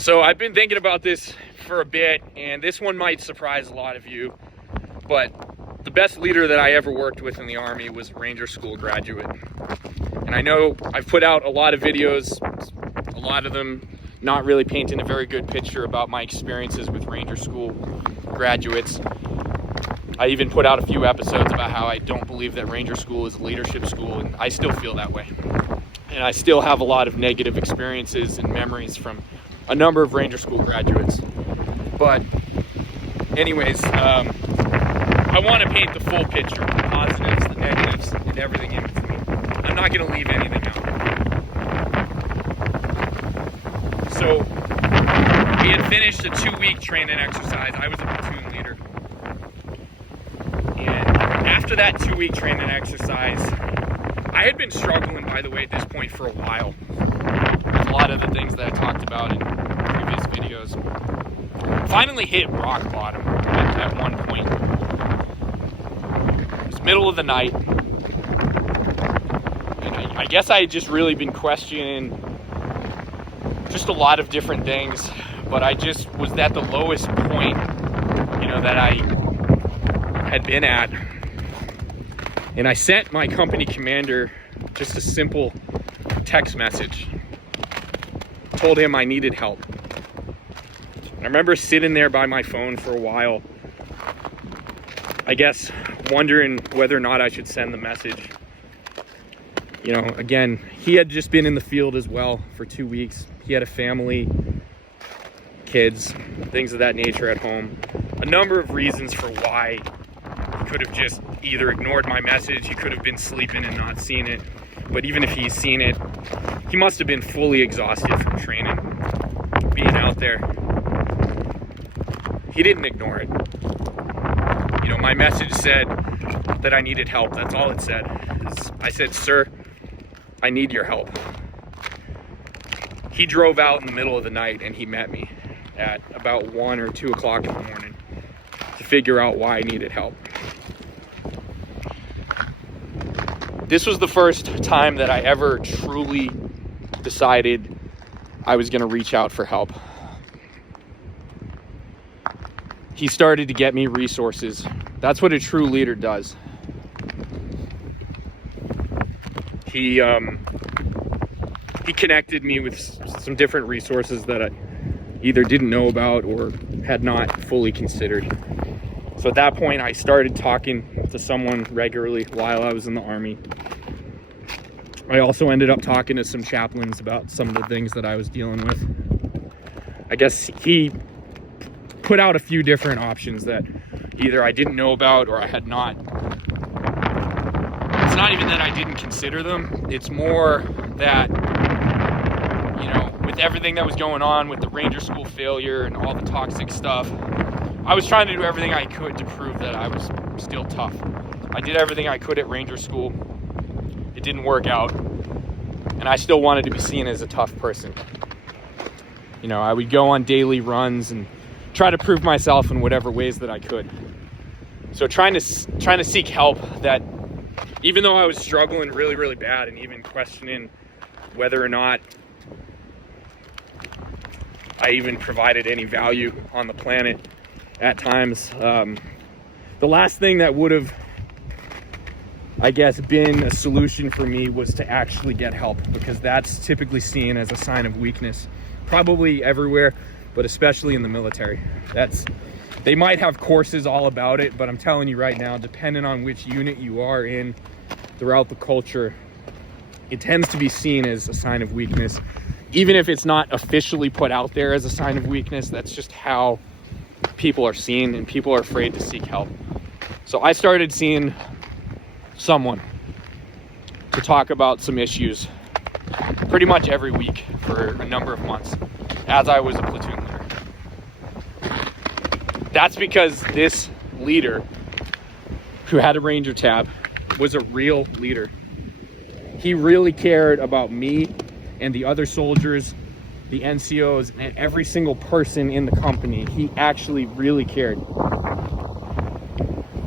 So I've been thinking about this for a bit, and this one might surprise a lot of you, but the best leader that I ever worked with in the Army was a Ranger School graduate. And I know I've put out a lot of videos, a lot of them not really painting a very good picture about my experiences with Ranger School graduates. I even put out a few episodes about how I don't believe that Ranger School is a leadership school, and I still feel that way. And I still have a lot of negative experiences and memories from a number of Ranger School graduates. But anyways, I want to paint the full picture, the positives, the negatives, and everything in between. I'm not going to leave anything out. So we had finished a 2-week training exercise. I was a platoon leader. And after that 2-week training exercise, I had been struggling, by the way, at this point for a while. With a lot of the things that I talked about in previous videos. Finally hit rock bottom at one point. It was middle of the night. And I guess I had just really been questioning just a lot of different things. But I just was at the lowest point, that I had been at. And I sent my company commander just a simple text message. Told him I needed help. I remember sitting there by my phone for a while, I guess wondering whether or not I should send the message. Again, he had just been in the field as well for 2 weeks. He had a family, kids, things of that nature at home. A number of reasons for why he could have just either ignored my message, he could have been sleeping and not seen it. But even if he's seen it, he must have been fully exhausted from training, being out there. He didn't ignore it. My message said that I needed help. That's all it said. I said, "Sir, I need your help." He drove out in the middle of the night and he met me at about 1 or 2 o'clock in the morning to figure out why I needed help. This was the first time that I ever truly decided I was going to reach out for help. He started to get me resources. That's what a true leader does. He connected me with some different resources that I either didn't know about or had not fully considered. So at that point, I started talking to someone regularly while I was in the Army. I also ended up talking to some chaplains about some of the things that I was dealing with. I guess he put out a few different options that either I didn't know about or I had not. It's not even that I didn't consider them. It's more that, with everything that was going on with the Ranger School failure and all the toxic stuff, I was trying to do everything I could to prove that I was still tough. I did everything I could at Ranger School. It didn't work out. And I still wanted to be seen as a tough person. I would go on daily runs and try to prove myself in whatever ways that I could. So trying to seek help that, even though I was struggling really, really bad and even questioning whether or not I even provided any value on the planet at times. The last thing that would have, I guess, been a solution for me was to actually get help, because that's typically seen as a sign of weakness, probably everywhere, but especially in the military. They might have courses all about it, but I'm telling you right now, depending on which unit you are in throughout the culture, it tends to be seen as a sign of weakness. Even if it's not officially put out there as a sign of weakness, that's just how people are seen, and people are afraid to seek help. So I started seeing someone to talk about some issues pretty much every week for a number of months as I was a platoon leader. That's because this leader, who had a Ranger tab, was a real leader. He really cared about me and the other soldiers, the NCOs, and every single person in the company. He actually really cared.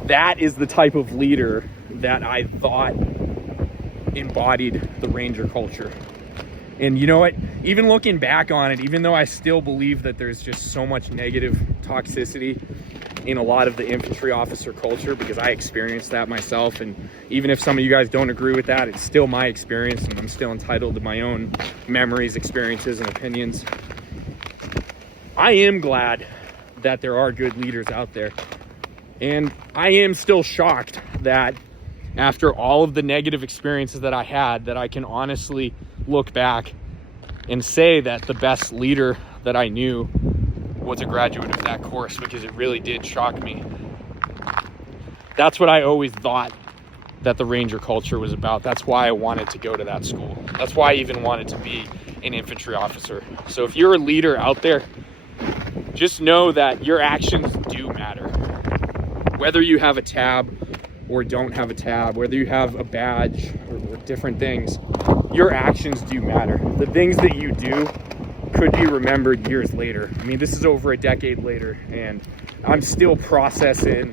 That is the type of leader that I thought embodied the Ranger culture. And you know what? even looking back on it, even though I still believe that there's just so much negative toxicity in a lot of the infantry officer culture, because I experienced that myself, and even if some of you guys don't agree with that, it's still my experience, and I'm still entitled to my own memories, experiences, and opinions. I am glad that there are good leaders out there, and I am still shocked that after all of the negative experiences that I had, that I can honestly look back and say that the best leader that I knew was a graduate of that course, because it really did shock me. That's what I always thought that the Ranger culture was about. That's why I wanted to go to that school. That's why I even wanted to be an infantry officer. So if you're a leader out there, just know that your actions do matter. Whether you have a tab or don't have a tab, whether you have a badge or different things, your actions do matter. The things that you do could be remembered years later. I mean, this is over a decade later, and I'm still processing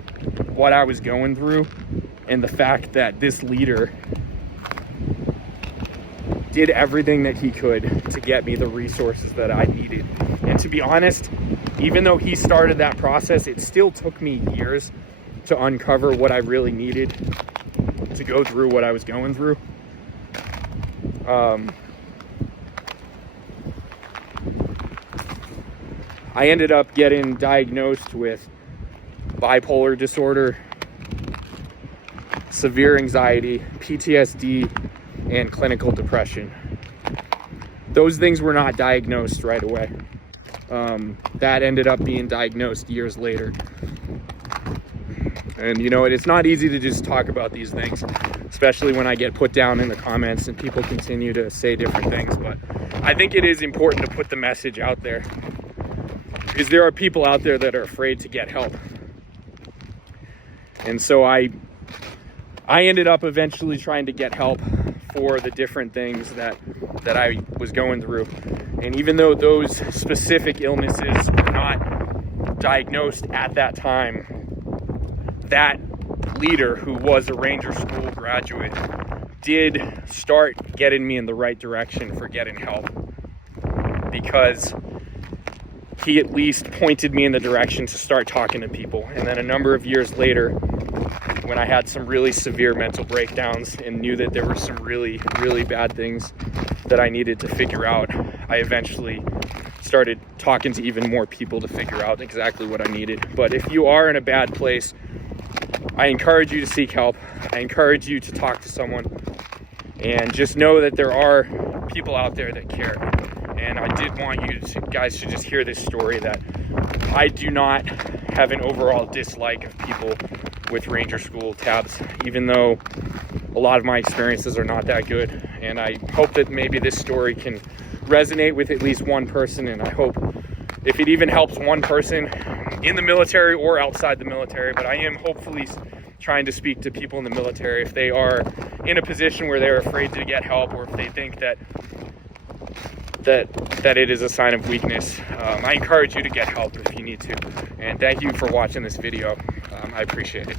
what I was going through, and the fact that this leader did everything that he could to get me the resources that I needed. And to be honest, even though he started that process, it still took me years to uncover what I really needed to go through what I was going through. I ended up getting diagnosed with bipolar disorder, severe anxiety, PTSD, and clinical depression. Those things were not diagnosed right away. That ended up being diagnosed years later. And you know, it's not easy to just talk about these things, especially when I get put down in the comments and people continue to say different things. But I think it is important to put the message out there, because there are people out there that are afraid to get help. And so I ended up eventually trying to get help for the different things that I was going through. And even though those specific illnesses were not diagnosed at that time, that leader, who was a Ranger School graduate, did start getting me in the right direction for getting help, because he at least pointed me in the direction to start talking to people. And then a number of years later, when I had some really severe mental breakdowns and knew that there were some really, really bad things that I needed to figure out, I eventually started talking to even more people to figure out exactly what I needed. But if you are in a bad place, I encourage you to seek help. I encourage you to talk to someone, and just know that there are people out there that care. And I did want you guys to just hear this story, that I do not have an overall dislike of people with Ranger School tabs, even though a lot of my experiences are not that good. And I hope that maybe this story can resonate with at least one person, and I hope if it even helps one person in the military or outside the military. But I am hopefully trying to speak to people in the military if they are in a position where they're afraid to get help, or if they think that it is a sign of weakness. I encourage you to get help if you need to. And thank you for watching this video. I appreciate it.